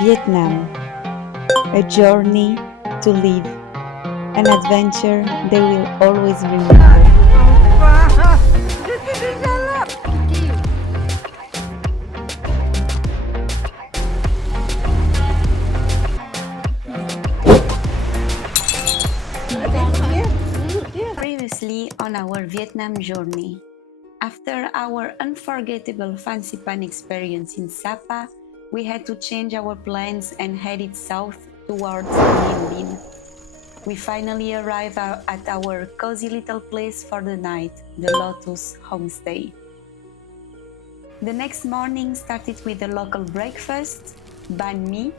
Vietnam, a journey to live, an adventure they will always remember. Previously on our Vietnam journey, after our unforgettable fancy pan experience in Sapa, we had to change our plans and headed south towards Ninh Binh. We finally arrived at our cozy little place for the night, the Lotus Homestay. The next morning started with a local breakfast, banh mi,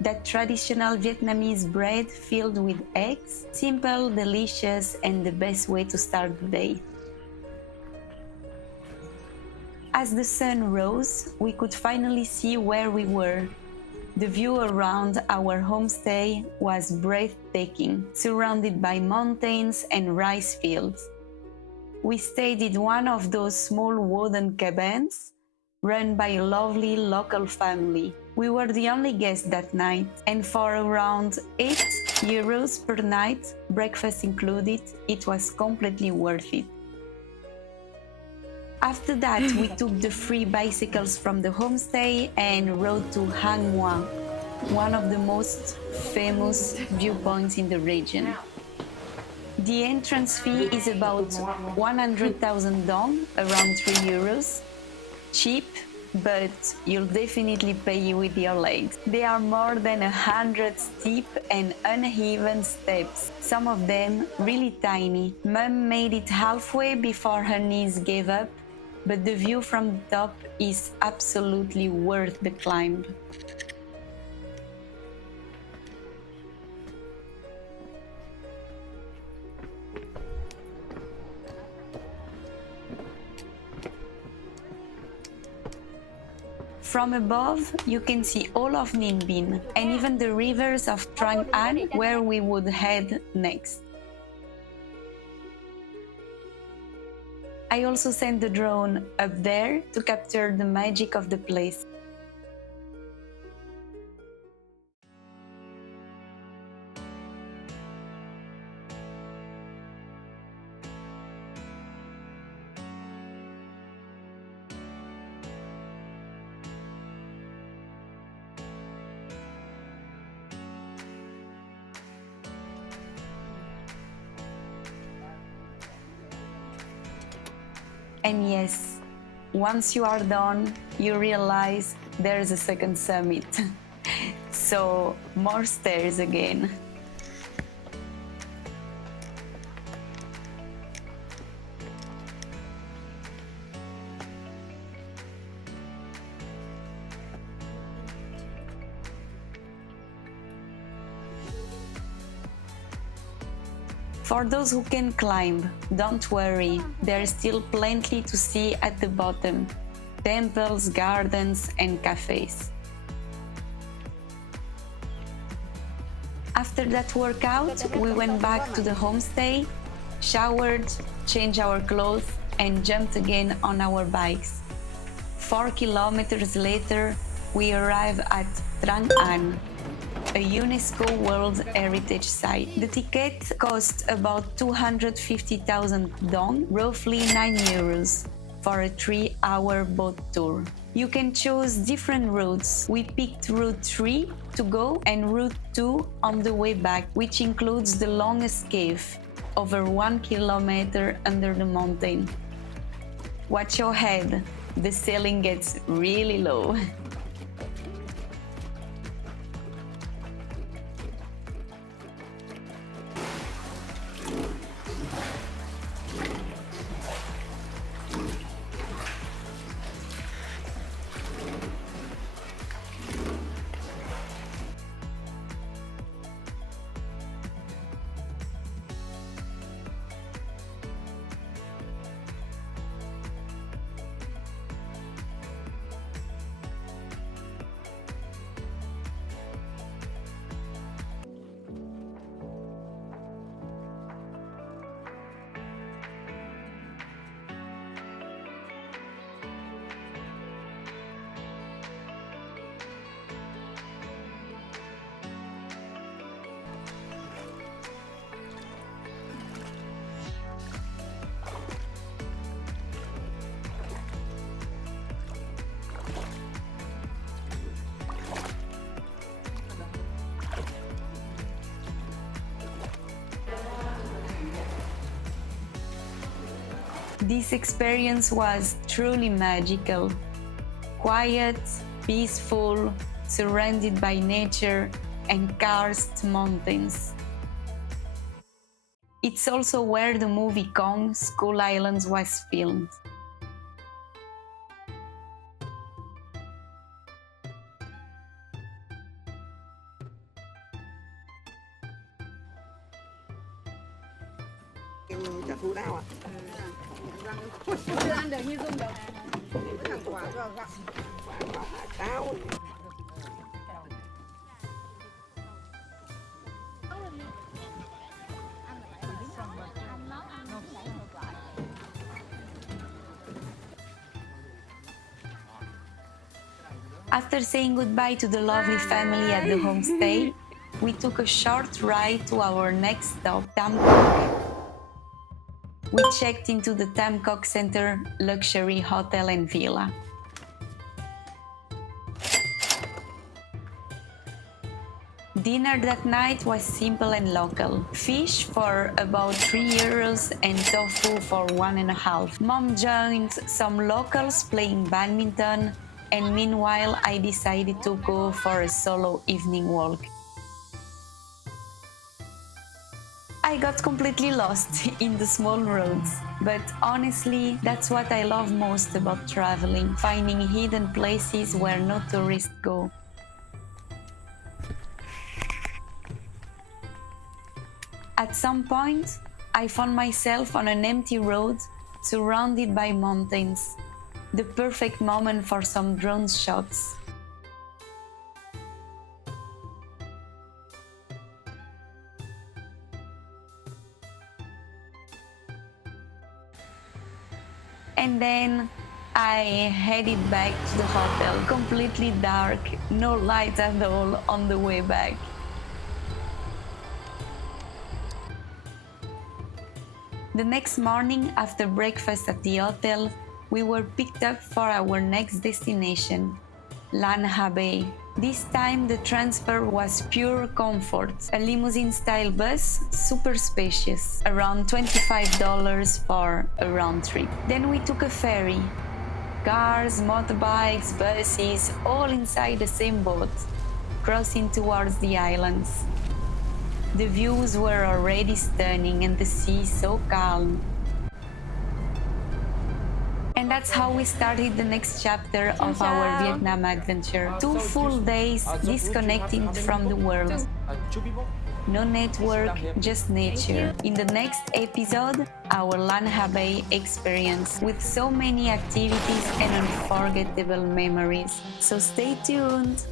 that traditional Vietnamese bread filled with eggs, simple, delicious, and the best way to start the day. As the sun rose, we could finally see where we were. The view around our homestay was breathtaking, surrounded by mountains and rice fields. We stayed in one of those small wooden cabins run by a lovely local family. We were the only guests that night, and for around €8 per night, breakfast included, it was completely worth it. After that, we took the free bicycles from the homestay and rode to Hang Mua, one of the most famous viewpoints in the region. The entrance fee is about 100,000 dong, around €3. Cheap, but you'll definitely pay with your legs. There are more than 100 steep and uneven steps, some of them really tiny. Mum made it halfway before her knees gave up, but the view from the top is absolutely worth the climb. From above, you can see all of Ninh Binh and even the rivers of Trang An, where we would head next. I also sent the drone up there to capture the magic of the place. And yes, once you are done, you realize there is a second summit. So, more stairs again. For those who can climb, don't worry, there's still plenty to see at the bottom: temples, gardens, and cafes. After that workout, we went back to the homestay, showered, changed our clothes, and jumped again on our bikes. 4 kilometers later, we arrived at Trang An, a UNESCO World Heritage Site. The ticket cost about 250,000 dong, roughly €9, for a 3-hour boat tour. You can choose different routes. We picked route 3 to go and route 2 on the way back, which includes the longest cave, over 1 kilometer under the mountain. Watch your head, the ceiling gets really low. This experience was truly magical. Quiet, peaceful, surrounded by nature and karst mountains. It's also where the movie Kong, Skull Islands was filmed. Trả thù đau à? Chưa ăn được như dung được. Cái thằng quả cho gặm. Quả táo. After saying goodbye to the lovely family at the homestay, we took a short ride to our next stop, Tam Coc. We checked into the Tam Coc Center luxury hotel and villa. Dinner that night was simple and local. Fish for about €3 and tofu for $1.50. Mom joined some locals playing badminton, and meanwhile I decided to go for a solo evening walk. I got completely lost in the small roads, but honestly, that's what I love most about traveling, finding hidden places where no tourists go. At some point, I found myself on an empty road surrounded by mountains, the perfect moment for some drone shots. And then I headed back to the hotel, completely dark, no light at all on the way back. The next morning, after breakfast at the hotel, we were picked up for our next destination, Lan Ha Bay. This time the transfer was pure comfort. A limousine-style bus, super spacious, around $25 for a round trip. Then we took a ferry. Cars, motorbikes, buses, all inside the same boat, crossing towards the islands. The views were already stunning and the sea so calm. And that's how we started the next chapter of our Vietnam adventure. 2 full days disconnecting from the world. No network, just nature. In the next episode, our Lan Ha Bay experience with so many activities and unforgettable memories. So stay tuned!